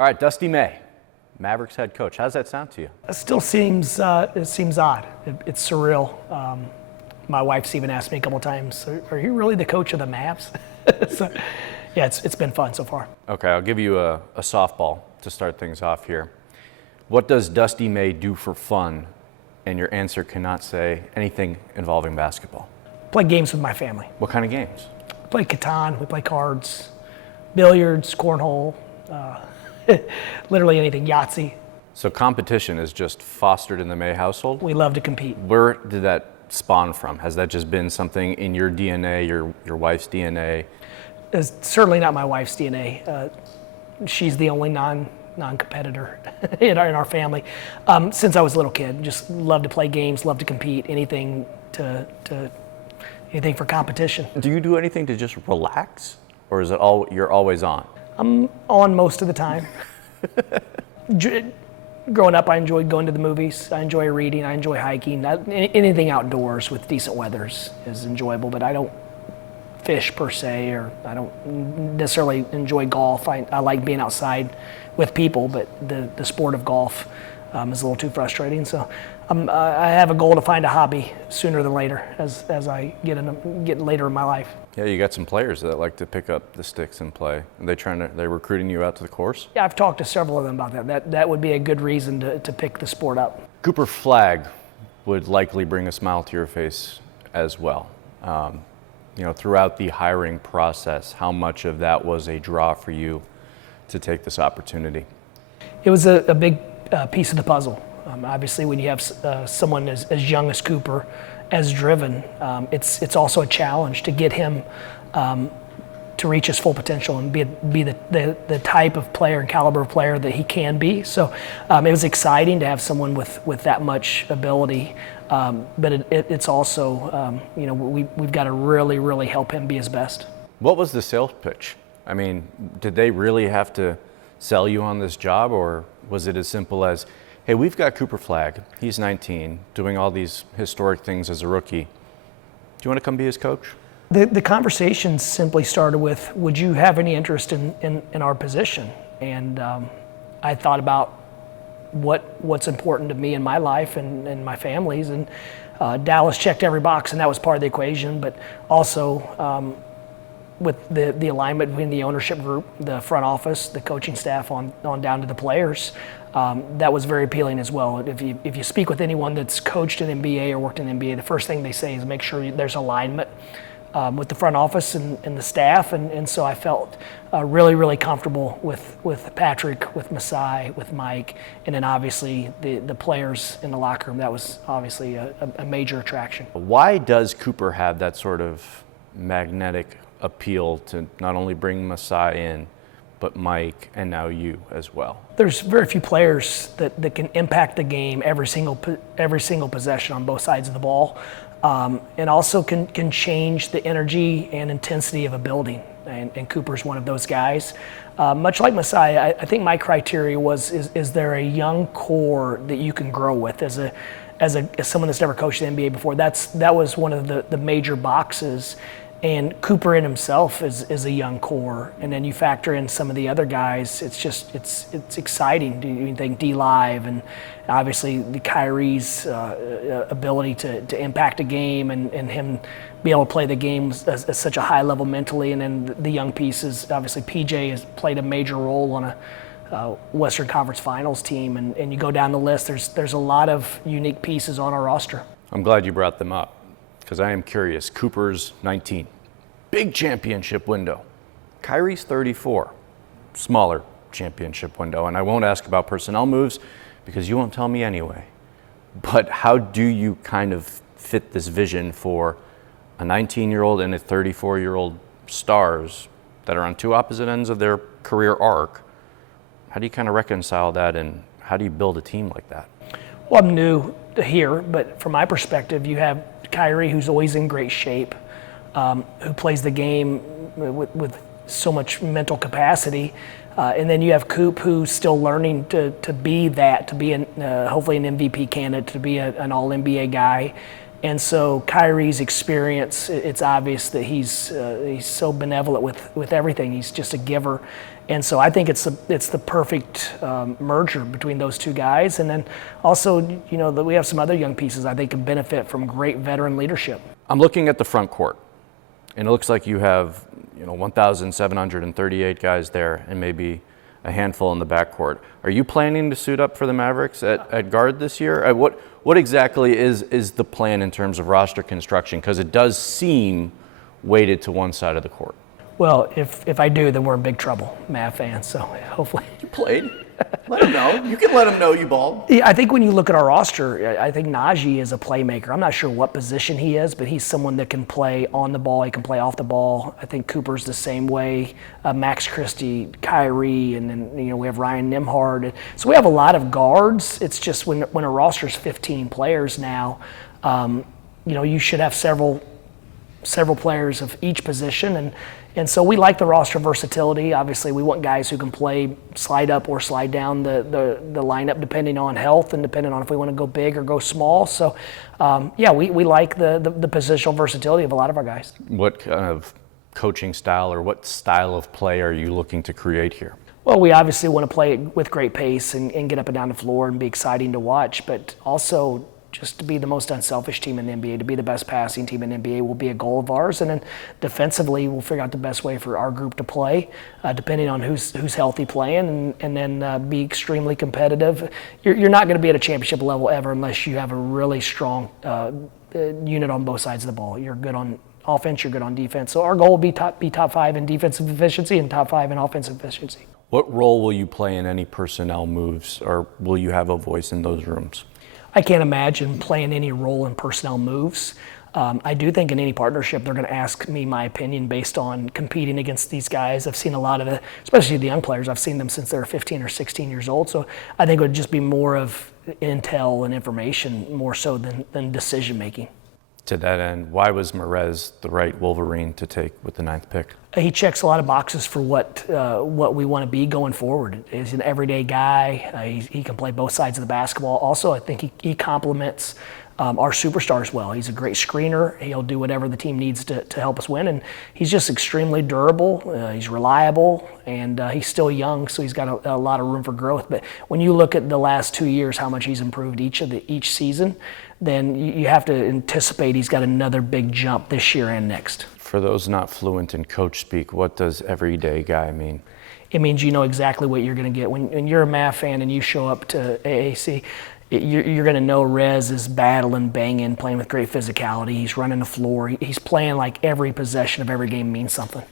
All right, Dusty May, Mavericks head coach. How does that sound to you? It still seems odd. It's surreal. My wife's even asked me a couple times, "Are you really the coach of the Mavs?" So, yeah, it's been fun so far. Okay, I'll give you a softball to start things off here. What does Dusty May do for fun? And your answer cannot say anything involving basketball. Play games with my family. What kind of games? We play Catan, we play cards, billiards, cornhole, literally anything, Yahtzee. So competition is just fostered in the May household? We love to compete. Where did that spawn from? Has that just been something in your DNA, your wife's DNA? It's certainly not my wife's DNA. She's the only non-competitor in our family. Since I was a little kid, just love to play games, love to compete, anything anything for competition. Do you do anything to just relax, or is it all you're always on? I'm on most of the time. Growing up, I enjoyed going to the movies. I enjoy reading. I enjoy hiking. Anything outdoors with decent weather is enjoyable, but I don't fish per se, or I don't necessarily enjoy golf. I like being outside with people, but the sport of golf is a little too frustrating. So I have a goal to find a hobby sooner than later as I get later in my life. Yeah, you got some players that like to pick up the sticks and play. Are they recruiting you out to the course? Yeah, I've talked to several of them about that. That would be a good reason to pick the sport up. Cooper Flagg would likely bring a smile to your face as well. Throughout the hiring process, how much of that was a draw for you to take this opportunity? It was a big piece of the puzzle. Obviously, when you have someone as young as Cooper, as driven, it's also a challenge to get him to reach his full potential and be the type of player and caliber of player that he can be. So it was exciting to have someone with that much ability, but it's also we've got to really help him be his best. What was the sales pitch? I mean, did they really have to sell you on this job, or was it as simple as, hey, we've got Cooper Flagg, he's 19, doing all these historic things as a rookie. Do you want to come be his coach? The conversation simply started with, would you have any interest in our position? And I thought about what's important to me in my life and my family's, and Dallas checked every box, and that was part of the equation, but also with the alignment between the ownership group, the front office, the coaching staff on down to the players, that was very appealing as well. If you speak with anyone that's coached in NBA or worked in NBA, the first thing they say is make sure there's alignment with the front office and the staff, and so I felt really comfortable with Patrick, with Masai, with Mike, and then obviously the players in the locker room. That was obviously a major attraction. Why does Cooper have that sort of magnetic appeal to not only bring Masai in, but Mike and now you as well? There's very few players that can impact the game every single possession on both sides of the ball, and also can change the energy and intensity of a building. And Cooper's one of those guys. Much like Masai, I think my criteria was: is there a young core that you can grow with as someone that's never coached the NBA before? That was one of the major boxes. And Cooper in himself is a young core, and then you factor in some of the other guys. It's exciting. You think D-Live, and obviously the Kyrie's ability to impact a game and him be able to play the game at such a high level mentally, and then the young pieces. Obviously PJ has played a major role on a Western Conference Finals team, and you go down the list. There's a lot of unique pieces on our roster. I'm glad you brought them up, because I am curious. Cooper's 19, big championship window. Kyrie's 34, smaller championship window. And I won't ask about personnel moves because you won't tell me anyway. But how do you kind of fit this vision for a 19-year-old and a 34-year-old stars that are on two opposite ends of their career arc? How do you kind of reconcile that, and how do you build a team like that? Well, I'm new here, but from my perspective, you have Kyrie, who's always in great shape, who plays the game with so much mental capacity, and then you have Coop, who's still learning to be hopefully an MVP candidate, to be an All-NBA guy, And so Kyrie's experience, it's obvious that he's so benevolent with everything. He's just a giver. And so I think it's the perfect merger between those two guys. And then also, that we have some other young pieces I think can benefit from great veteran leadership. I'm looking at the front court, and it looks like you have 1,738 guys there and maybe a handful in the backcourt. Are you planning to suit up for the Mavericks at guard this year? What exactly is the plan in terms of roster construction? Because it does seem weighted to one side of the court. Well, if I do, then we're in big trouble, Mav fans. So hopefully. You played. Let him know. You can let him know you balled. Yeah, I think when you look at our roster, I think Najee is a playmaker. I'm not sure what position he is, but he's someone that can play on the ball. He can play off the ball. I think Cooper's the same way. Max Christie, Kyrie, and then we have Ryan Nembhard. So we have a lot of guards. It's just when a roster's 15 players now, you should have several players of each position, and so we like the roster versatility. Obviously, we want guys who can play slide up or slide down the lineup depending on health and depending on if we want to go big or go small. So, we like the positional versatility of a lot of our guys. What kind of coaching style or what style of play are you looking to create here? Well, we obviously want to play with great pace and get up and down the floor and be exciting to watch, but also just to be the most unselfish team in the NBA, to be the best passing team in the NBA will be a goal of ours. And then defensively, we'll figure out the best way for our group to play, depending on who's healthy playing, and then be extremely competitive. You're not going to be at a championship level ever unless you have a really strong unit on both sides of the ball. You're good on offense, you're good on defense. So our goal will be top 5 in defensive efficiency and top 5 in offensive efficiency. What role will you play in any personnel moves, or will you have a voice in those rooms? I can't imagine playing any role in personnel moves. I do think in any partnership they're going to ask me my opinion based on competing against these guys. I've seen a lot of especially the young players, I've seen them since they're 15 or 16 years old. So I think it would just be more of intel and information more so than decision making. To that end, why was Merez the right Wolverine to take with the 9th pick? He checks a lot of boxes for what we want to be going forward. He's an everyday guy. He can play both sides of the basketball. Also, I think he complements our superstars well. He's a great screener. He'll do whatever the team needs to help us win. And he's just extremely durable. He's reliable, and he's still young, so he's got a lot of room for growth. But when you look at the last 2 years, how much he's improved each season, then you have to anticipate he's got another big jump this year and next. For those not fluent in coach speak, what does everyday guy mean? It means you know exactly what you're going to get. When you're a Mav fan and you show up to AAC, you're going to know Rez is battling, banging, playing with great physicality. He's running the floor. He's playing like every possession of every game means something.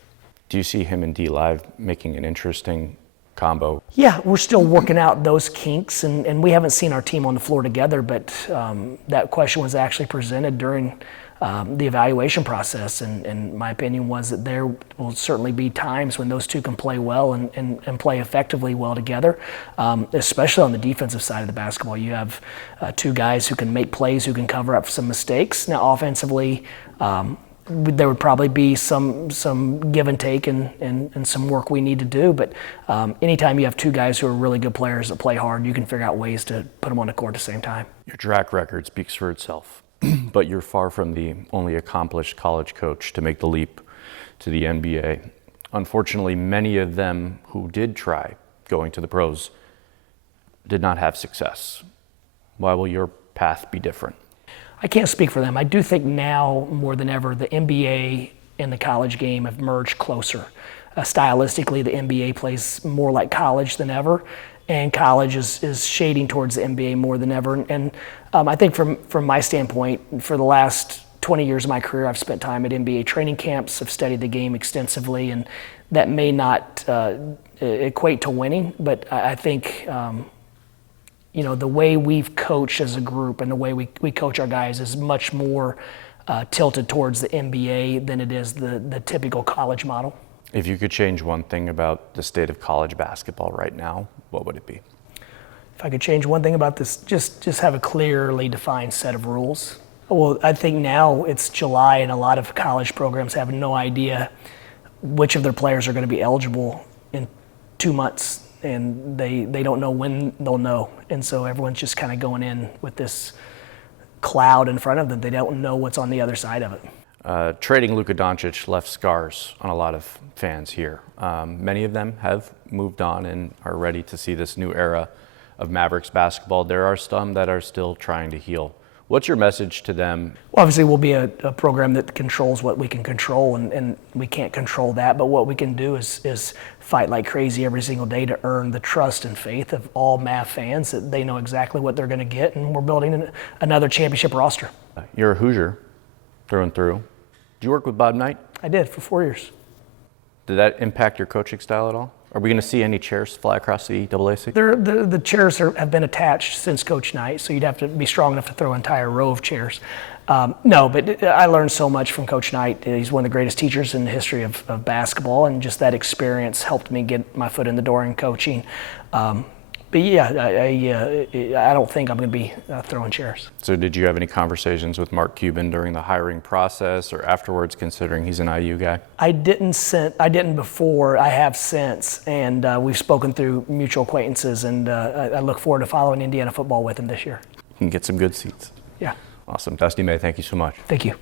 Do you see him and D-Live making an interesting combo? Yeah, we're still working out those kinks, and we haven't seen our team on the floor together, but that question was actually presented during the evaluation process, and my opinion was that there will certainly be times when those two can play well and play effectively well together, especially on the defensive side of the basketball. You have two guys who can make plays, who can cover up some mistakes. Now, offensively, there would probably be some give and take and some work we need to do, but anytime you have two guys who are really good players that play hard, you can figure out ways to put them on the court at the same time. Your track record speaks for itself. But you're far from the only accomplished college coach to make the leap to the NBA. Unfortunately, many of them who did try going to the pros did not have success. Why will your path be different? I can't speak for them. I do think now more than ever the NBA and the college game have merged closer. Stylistically, the NBA plays more like college than ever, and college is shading towards the NBA more than ever. And I think from my standpoint, for the last 20 years of my career, I've spent time at NBA training camps. I've studied the game extensively, and that may not equate to winning, but I think the way we've coached as a group and the way we coach our guys is much more tilted towards the NBA than it is the typical college model. If you could change one thing about the state of college basketball right now, what would it be? If I could change one thing about this, just have a clearly defined set of rules. Well, I think now it's July and a lot of college programs have no idea which of their players are going to be eligible in 2 months, and they don't know when they'll know. And so everyone's just kind of going in with this cloud in front of them. They don't know what's on the other side of it. Trading Luka Doncic left scars on a lot of fans here. Many of them have moved on and are ready to see this new era of Mavericks basketball. There are some that are still trying to heal. What's your message to them? Well, obviously, we'll be a program that controls what we can control, and we can't control that. But what we can do is fight like crazy every single day to earn the trust and faith of all Mav fans that they know exactly what they're going to get, and we're building another championship roster. You're a Hoosier through and through. Did you work with Bob Knight? I did for 4 years. Did that impact your coaching style at all? Are we going to see any chairs fly across the AAC? The chairs have been attached since Coach Knight, so you'd have to be strong enough to throw an entire row of chairs. No, but I learned so much from Coach Knight. He's one of the greatest teachers in the history of basketball, and just that experience helped me get my foot in the door in coaching. But yeah, I don't think I'm going to be throwing chairs. So did you have any conversations with Mark Cuban during the hiring process or afterwards, considering he's an IU guy? I didn't before. I have since, and we've spoken through mutual acquaintances, and I look forward to following Indiana football with him this year. You can get some good seats. Yeah. Awesome. Dusty May, thank you so much. Thank you.